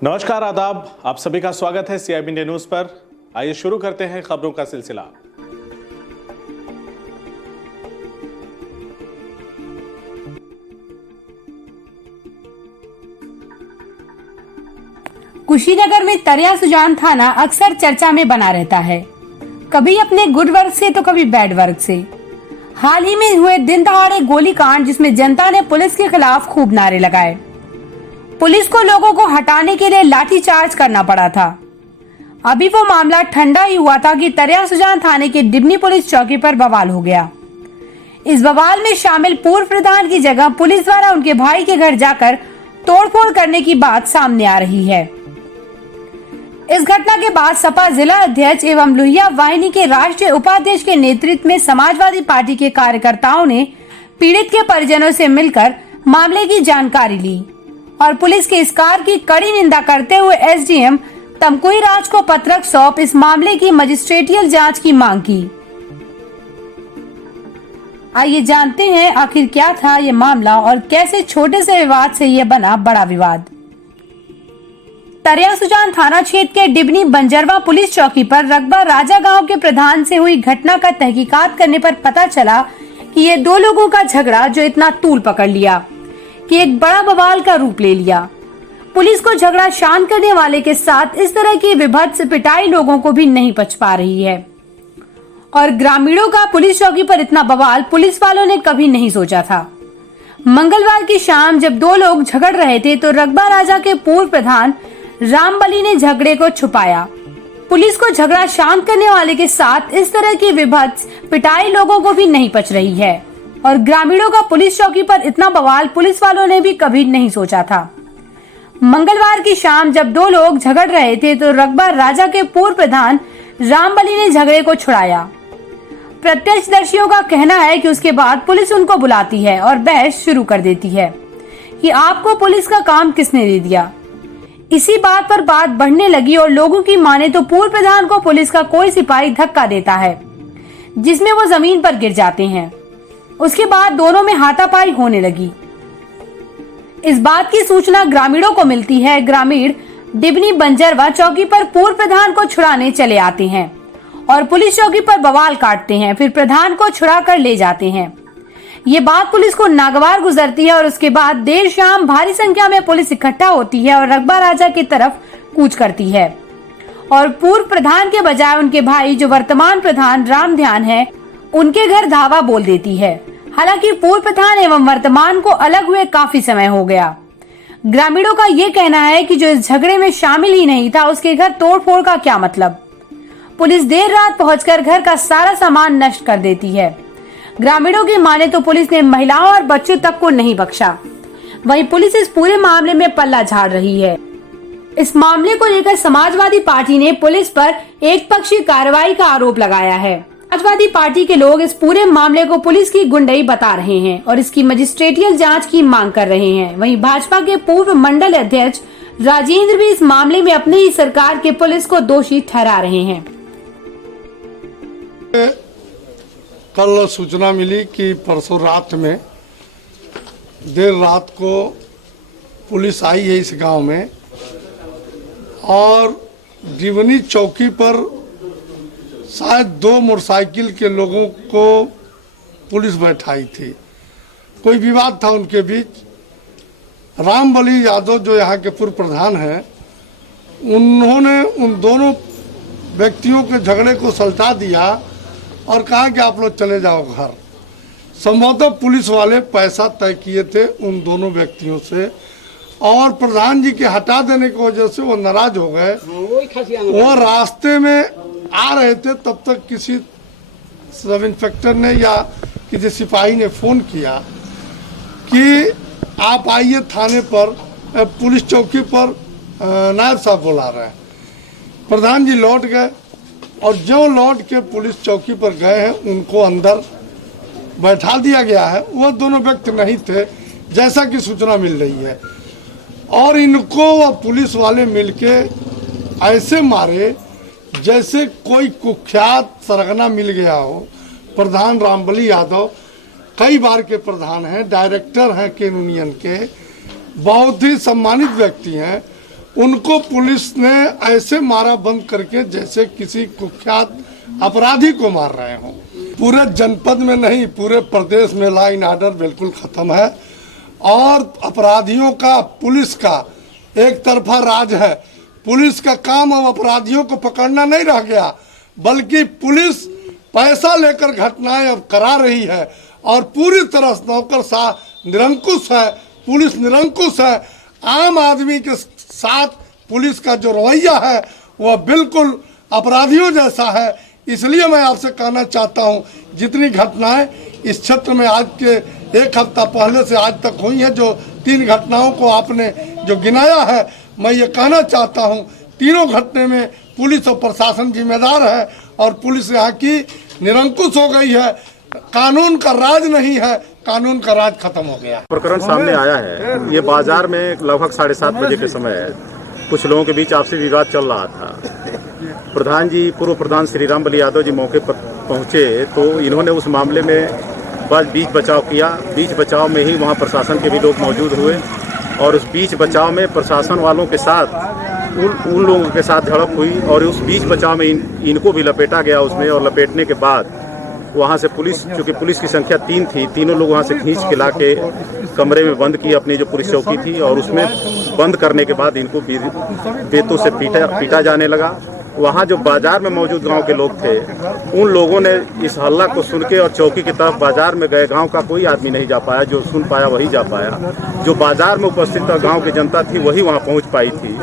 नमस्कार, आदाब। आप सभी का स्वागत है CIB इंडिया न्यूज पर। आइए शुरू करते हैं खबरों का सिलसिला। कुशीनगर में तरिया सुजान थाना अक्सर चर्चा में बना रहता है, कभी अपने गुड वर्क से तो कभी बैड वर्क से। हाल ही में हुए दिन दहाड़े गोलीकांड, जिसमें जनता ने पुलिस के खिलाफ खूब नारे लगाए। पुलिस को लोगों को हटाने के लिए लाठीचार्ज करना पड़ा था। अभी वो मामला ठंडा ही हुआ था कि तरिया सुजान थाने के डिबनी पुलिस चौकी पर बवाल हो गया। इस बवाल में शामिल पूर्व प्रधान की जगह पुलिस द्वारा उनके भाई के घर जाकर तोड़फोड़ करने की बात सामने आ रही है। इस घटना के बाद सपा जिला अध्यक्ष एवं लोहिया वाहिनी के राष्ट्रीय उपाध्यक्ष के नेतृत्व में समाजवादी पार्टी के कार्यकर्ताओं ने पीड़ित के परिजनों से मिलकर मामले की जानकारी ली और पुलिस के इस कार्य की कड़ी निंदा करते हुए SDM तमकुई राज को पत्रक सौंप इस मामले की मजिस्ट्रेटियल जांच की मांग की। आइए जानते हैं आखिर क्या था ये मामला और कैसे छोटे से विवाद से ये बना बड़ा विवाद। तरिया सुजान थाना क्षेत्र के डिबनी बंजरवा पुलिस चौकी पर रकबा राजा गांव के प्रधान से हुई घटना का तहकीकात करने पर पता चला कि ये दो लोगों का झगड़ा जो इतना तूल पकड़ लिया कि एक बड़ा बवाल का रूप ले लिया। पुलिस को झगड़ा शांत करने वाले के साथ इस तरह की विभत्स पिटाई लोगों को भी नहीं पच पा रही है और ग्रामीणों का पुलिस चौकी पर इतना बवाल पुलिस वालों ने कभी नहीं सोचा था। मंगलवार की शाम जब दो लोग झगड़ रहे थे तो रकबा राजा के पूर्व प्रधान रामबली ने झगड़े को छुपाया। पुलिस को झगड़ा शांत करने वाले के साथ इस तरह की विभत्स पिटाई लोगों को भी नहीं पच रही है और ग्रामीणों का पुलिस चौकी पर इतना बवाल पुलिस वालों ने भी कभी नहीं सोचा था। मंगलवार की शाम जब दो लोग झगड़ रहे थे तो रकबा राजा के पूर्व प्रधान रामबली ने झगड़े को छुड़ाया। प्रत्यक्षदर्शियों का कहना है कि उसके बाद पुलिस उनको बुलाती है और बहस शुरू कर देती है कि आपको पुलिस का काम किसने दे दिया। इसी बात पर बात बढ़ने लगी और लोगों की माने तो पूर्व प्रधान को पुलिस का कोई सिपाही धक्का देता है जिसमें वो जमीन पर गिर जाते हैं। उसके बाद दोनों में हाथापाई होने लगी। इस बात की सूचना ग्रामीणों को मिलती है। ग्रामीण डिबनी बंजरवा चौकी पर पूर्व प्रधान को छुड़ाने चले आते हैं और पुलिस चौकी पर बवाल काटते हैं, फिर प्रधान को छुड़ा कर ले जाते हैं। ये बात पुलिस को नागवार गुजरती है और उसके बाद देर शाम भारी संख्या में पुलिस इकट्ठा होती है और रकबा राजा की तरफ कूच करती है और पूर्व प्रधान के बजाय उनके भाई जो वर्तमान प्रधान राम ध्यान है उनके घर धावा बोल देती है। हालांकि पूर्व प्रधान एवं वर्तमान को अलग हुए काफी समय हो गया। ग्रामीणों का ये कहना है कि जो इस झगड़े में शामिल ही नहीं था उसके घर तोड़फोड़ का क्या मतलब। पुलिस देर रात पहुंचकर घर का सारा सामान नष्ट कर देती है। ग्रामीणों की माने तो पुलिस ने महिलाओं और बच्चों तक को नहीं बख्शा। वहीं पुलिस इस पूरे मामले में पल्ला झाड़ रही है। इस मामले को लेकर समाजवादी पार्टी ने पुलिस पर एकपक्षीय कार्रवाई का आरोप लगाया है। समाजवादी पार्टी के लोग इस पूरे मामले को पुलिस की गुंडई बता रहे हैं और इसकी मजिस्ट्रेटियल जांच की मांग कर रहे हैं। वहीं भाजपा के पूर्व मंडल अध्यक्ष राजेंद्र भी इस मामले में अपनी ही सरकार के पुलिस को दोषी ठहरा रहे हैं। कल सूचना मिली कि परसों रात में देर रात को पुलिस आई है इस गांव में और डिबनी चौकी पर शायद दो मोटरसाइकिल के लोगों को पुलिस बैठाई थी। कोई विवाद था उनके बीच। रामबली यादव जो यहाँ के पूर्व प्रधान हैं, उन्होंने उन दोनों व्यक्तियों के झगड़े को सुलझा दिया और कहा कि आप लोग चले जाओ घर। संभवतः पुलिस वाले पैसा तय किए थे उन दोनों व्यक्तियों से और प्रधान जी के हटा देने की वजह से वो नाराज हो गए। वो रास्ते में आ रहे थे, तब तक किसी सब इंस्पेक्टर ने या किसी सिपाही ने फ़ोन किया कि आप आइए थाने पर, पुलिस चौकी पर नायब साहब बुला रहे हैं। प्रधान जी लौट गए और जो लौट के पुलिस चौकी पर गए हैं उनको अंदर बैठा दिया गया है। वह दोनों व्यक्ति नहीं थे जैसा कि सूचना मिल रही है और इनको वह पुलिस वाले मिलके ऐसे मारे जैसे कोई कुख्यात सरगना मिल गया हो। प्रधान रामबली यादव कई बार के प्रधान हैं, डायरेक्टर हैं केन यूनियन के, बहुत ही सम्मानित व्यक्ति हैं उनको पुलिस ने ऐसे मारा बंद करके जैसे किसी कुख्यात अपराधी को मार रहे हों। पूरे जनपद में नहीं, पूरे प्रदेश में लॉ एंड ऑर्डर बिल्कुल खत्म है और अपराधियों का, पुलिस का एक तरफा राज है। पुलिस का काम अब अपराधियों को पकड़ना नहीं रह गया, बल्कि पुलिस पैसा लेकर घटनाएं अब करा रही है और पूरी तरह से नौकरशाह निरंकुश है, पुलिस निरंकुश है। आम आदमी के साथ पुलिस का जो रवैया है वह बिल्कुल अपराधियों जैसा है। इसलिए मैं आपसे कहना चाहता हूं, जितनी घटनाएं इस क्षेत्र में आज के एक हफ्ता पहले से आज तक हुई हैं, जो 3 घटनाओं को आपने जो गिनाया है, मैं ये कहना चाहता हूं, तीनों घटने में पुलिस और प्रशासन जिम्मेदार है और पुलिस यहाँ की निरंकुश हो गई है। कानून का राज नहीं है, कानून का राज खत्म हो गया। प्रकरण सामने आया है। ये बाजार में लगभग 7:30 बजे के समय है। कुछ लोगों के बीच आपसी विवाद चल रहा था। प्रधान जी, पूर्व प्रधान श्री राम बली यादव जी मौके पर पहुंचे तो इन्होंने उस मामले में बस बीच बचाव किया। बीच बचाव में ही वहां प्रशासन के भी लोग मौजूद हुए और उस बीच बचाव में प्रशासन वालों के साथ उन लोगों के साथ झड़प हुई और उस बीच बचाव में इनको भी लपेटा गया उसमें। और लपेटने के बाद वहाँ से पुलिस, चूँकि पुलिस की संख्या 3 थी, तीनों लोग वहाँ से खींच के ला के कमरे में बंद की अपनी जो पुलिस चौकी थी और उसमें बंद करने के बाद इनको बेतों से पीटा जाने लगा। वहाँ जो बाजार में मौजूद गांव के लोग थे, उन लोगों ने इस हल्ला को सुन के और चौकी की तरफ बाजार में गए। गांव का कोई आदमी नहीं जा पाया, जो सुन पाया वही जा पाया। जो बाजार में उपस्थित गांव की जनता थी वही वहाँ पहुँच पाई थी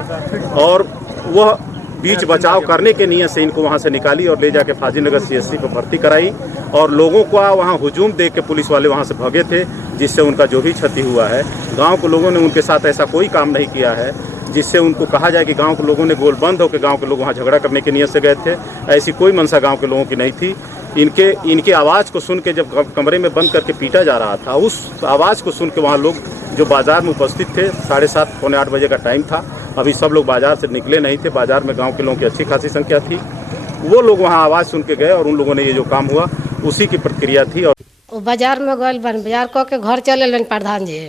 और वह बीच बचाव करने के नियत से इनको वहाँ से निकाली और ले जाके फाजिलनगर CHC पर भर्ती कराई। और लोगों को वहाँ हुजूम देख के पुलिस वाले वहाँ से भागे थे, जिससे उनका जो भी क्षति हुआ है, गांव के लोगों ने उनके साथ ऐसा कोई काम नहीं किया है जिससे उनको कहा जाए कि गांव के लोगों ने गोल बंद होकर गांव के लोग वहाँ झगड़ा करने के नियत से गए थे। ऐसी कोई मंशा गांव के लोगों की नहीं थी। इनके आवाज़ को सुन के जब कमरे में बंद करके पीटा जा रहा था, उस आवाज़ को सुन के वहाँ लोग जो बाजार में उपस्थित थे, 7:30 पौने 8 बजे का टाइम था, अभी सब लोग बाजार से निकले नहीं थे। बाजार में गांव के लोगों की अच्छी खासी संख्या थी। वो लोग वहाँ आवाज़ सुन के गए और उन लोगों ने ये जो काम हुआ उसी की प्रतिक्रिया थी। और बाजार में गए, बाजार कह के घर चले लेन प्रधान जी,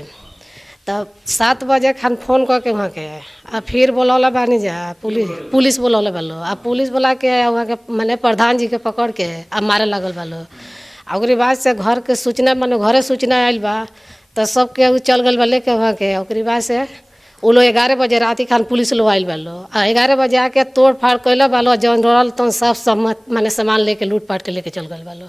तब 7 बजे खान फोन कह के वहाँ के आ फिर बोलौले बानी जा पुलिस बोलौले बालो आ पुलिस बोला के वहाँ के मैंने प्रधान जी के पकड़ के आ मारे लगल बालो। ओकरी बाद से घर के सूचना माने घरे सूचना आयल बा तो सबके चल गल बा लेके वहाँ के। ओकरी बाद से वो लोग 11 बजे रात खान पुलिस लोग आयल बालो आ 11 बजे आके तोड़ फाड़ कैले बालो, जौन रोल तो सब माने सामान लेके लूट पाट के लेके चल गल बालो।